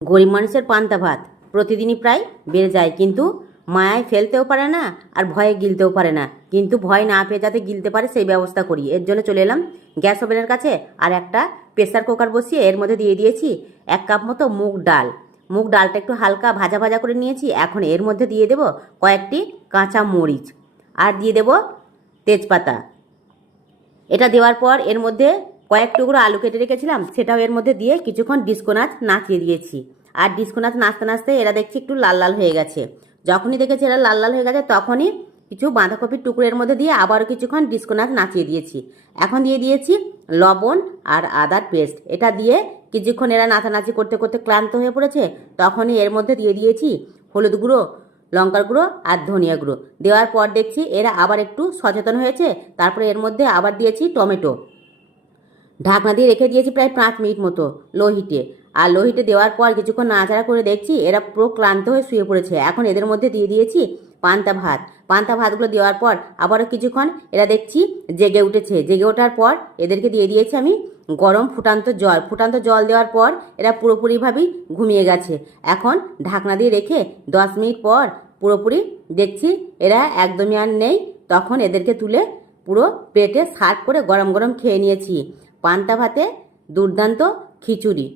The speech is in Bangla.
গরিব মানুষের পান্তা ভাত প্রতিদিনই প্রায় বেড়ে যায়, কিন্তু মায়ায় ফেলতেও পারে না আর ভয়ে গিলতেও পারে না। কিন্তু ভয় না পেয়ে যাতে গিলতে পারে সেই ব্যবস্থা করি। এর জন্য চলে এলাম গ্যাস ওভেনের কাছে আর একটা প্রেসার কুকার বসিয়ে এর মধ্যে দিয়ে দিয়েছি 1 কাপ মতো মুগ ডাল। মুগ ডালটা একটু হালকা ভাজা ভাজা করে নিয়েছি। এখন এর মধ্যে দিয়ে দেব কয়েকটি কাঁচা মরিচ আর দিয়ে দেব তেজপাতা। এটা দেওয়ার পর এর মধ্যে কয়েক টুকরো আলু কেটে রেখেছিলাম, সেটাও এর মধ্যে দিয়ে কিছুক্ষণ ডিস্কো নাচ নাচিয়ে দিয়েছি। আর ডিস্কো নাচ নাচতে নাচতে এরা দেখছি একটু লাল লাল হয়ে গেছে। যখনই দেখেছি এরা লাল লাল হয়ে গেছে তখনই কিছু বাঁধাকপির টুকরোর মধ্যে দিয়ে আবারও কিছুক্ষণ ডিস্কো নাচ নাচিয়ে দিয়েছি। এখন দিয়ে দিয়েছি লবণ আর আদার পেস্ট। এটা দিয়ে কিছুক্ষণ এরা নাচানাচি করতে করতে ক্লান্ত হয়ে পড়েছে। তখনই এর মধ্যে দিয়ে দিয়েছি হলুদ গুঁড়ো, লঙ্কার গুঁড়ো আর ধনিয়া গুঁড়ো। দেওয়ার পর দেখছি এরা আবার একটু সচেতন হয়েছে। তারপরে এর মধ্যে আবার দিয়েছি টমেটো। ঢাকনা দিয়ে রেখে দিয়েছি প্রায় 5 মিনিট মতো লো হিটে। আর লো হিটে দেওয়ার পর কিছুক্ষণ নাড়াচাড়া করে দেখছি এরা পুরো ক্লান্ত হয়ে শুয়ে পড়েছে। এখন এদের মধ্যে দিয়ে দিয়েছি পান্তা ভাত। পান্তা ভাতগুলো দেওয়ার পর আবারও কিছুক্ষণ এরা দেখছি জেগে উঠেছে। জেগে ওঠার পর এদেরকে দিয়ে দিয়েছি আমি গরম ফুটান্ত জল। ফুটান্ত জল দেওয়ার পর এরা পুরোপুরিভাবেই ঘুমিয়ে গেছে। এখন ঢাকনা দিয়ে রেখে 10 মিনিট পর পুরোপুরি দেখছি এরা একদমই আর নেই। তখন এদেরকে তুলে পুরো প্লেটে সার্ভ করে গরম গরম খেয়ে নিয়েছি। পান্তা ভাতে দুর্দান্ত খিচুড়ি।